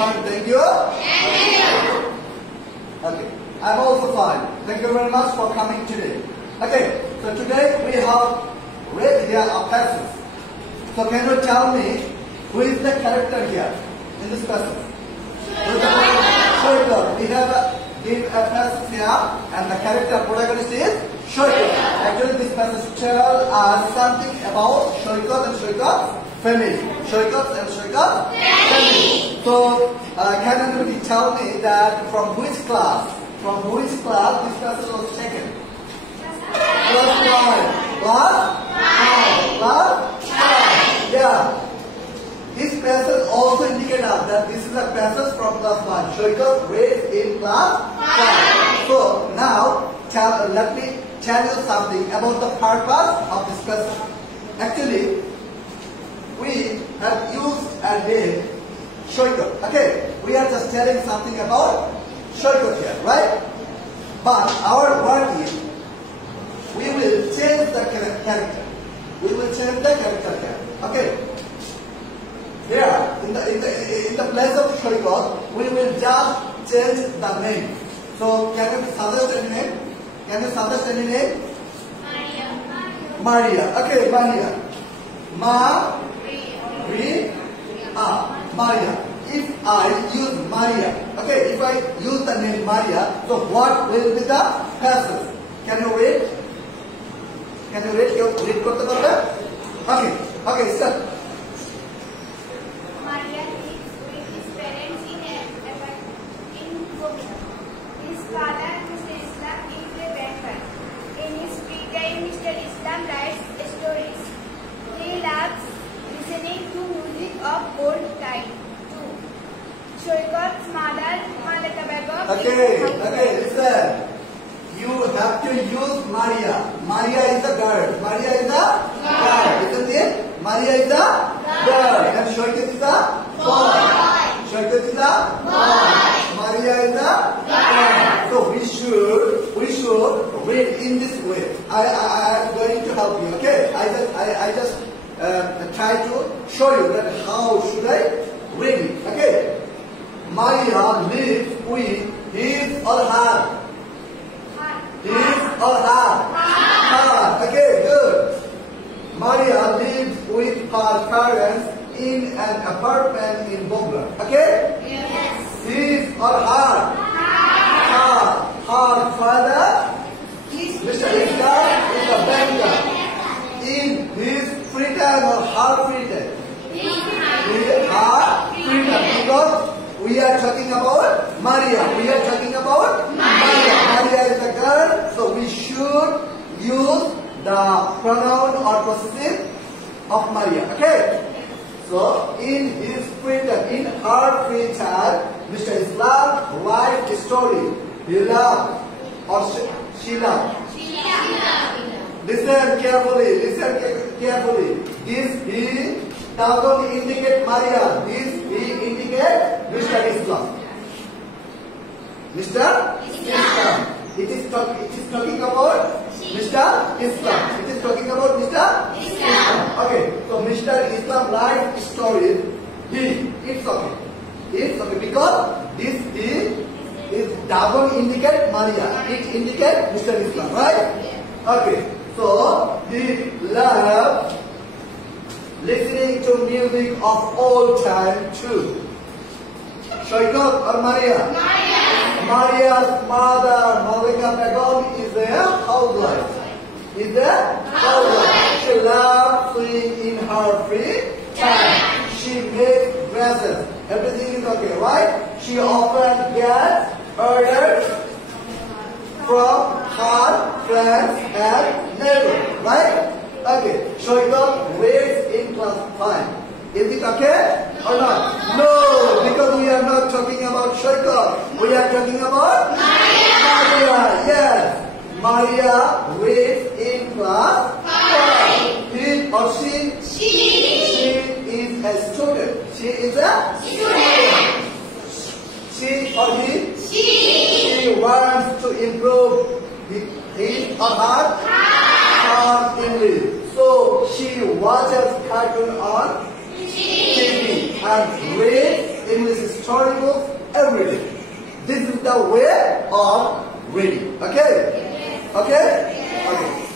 fine. Thank you. Okay. I'm also fine. Thank you very much for coming today. Okay. So today we have read here a passage. So can you tell me who is the character here in this passage? Who is the Shoykot. We have a passage here, and the character protagonist is Shoykot. Actually, this passage tells us something about Shoykot and Shoykot's family. Shoykot and Shoykot's family. So, can anybody tell me that from which class? From which class this passage was taken? Class 5. Class 5. Class 5. Yeah. This passage also indicates us that this is a passage from class 1. Shoykot read in class 5. So now let me tell you something about the purpose of this passage. Actually, we have used a name Shoykot. Okay, we are just telling something about Shoykot here, right? But our word is we will change the character. We will change the character here. Okay. Here, in the place of Shoykot, we will just change the name. So, can you suggest any name? Can you suggest any name? Maria. Okay, Maria. Maria. If I use Maria, okay, if I use the name Maria, so what will be the passage? Can you read? Can you read? Read korte parbe? Okay. Okay, start. Maria lives with his parents in Bogota. His father, Mr. Islam, is a banker. In his free time, Mr. Islam writes stories. He loves listening to music of old time too. Shoykot's mother, Malika Begum. Okay, listen. You have to use Maria. Maria is a girl. Maria is a girl. Isn't it? Maria is a girl. And Shoykot is a boy. Shoykot is a boy. Maria is a girl. So we should read in this way. I am going to help you. Okay. I just try to show you that how should I read it. Okay. Maria lives with his or her. His or her. Okay, good. Maria lives with her parents in an apartment in Bogota. Okay? Yes. His or her? Her. Her father, Mr. Islam, is a banker. In his free time or her free time? Her free time. Because we are talking about Maria. We are talking about Maria. Maria is a girl, so we should use the pronoun or possessive of Maria. Okay? So, in his free time, in her free time, Mr. Islam writes a story. He loves or she loves. Listen carefully. Listen carefully. This he doesn't indicate Maria. This he indicates Mr. Islam. Mr. Islam. It is talking about Mr. Islam. It is talking about Mr. Islam. Okay. So Mr. Islam writes stories. It's okay. It's okay because this doesn't indicate Maria. It indicates Mr. Islam, right? Okay. So he loves listening to music of old time too. Shoykot or Maria? Maria's mother, Malika Begum, is a housewife. Is a housewife. She loves sewing in her free time. She makes dresses. Everything is okay, right? She often gets orders from her friends and neighbors, right? Okay, Shoykot reads in class 5. Is it okay or not? No, because we are not talking about Shoykot. We are talking about Maria. Yes, Maria reads in class 5. He or she is a student. She is a student. She or he? She wants to improve his or her English. So she watches cartoon on TV and reads English stories. storybooks every day. This is the way of reading. Okay? Okay? Okay.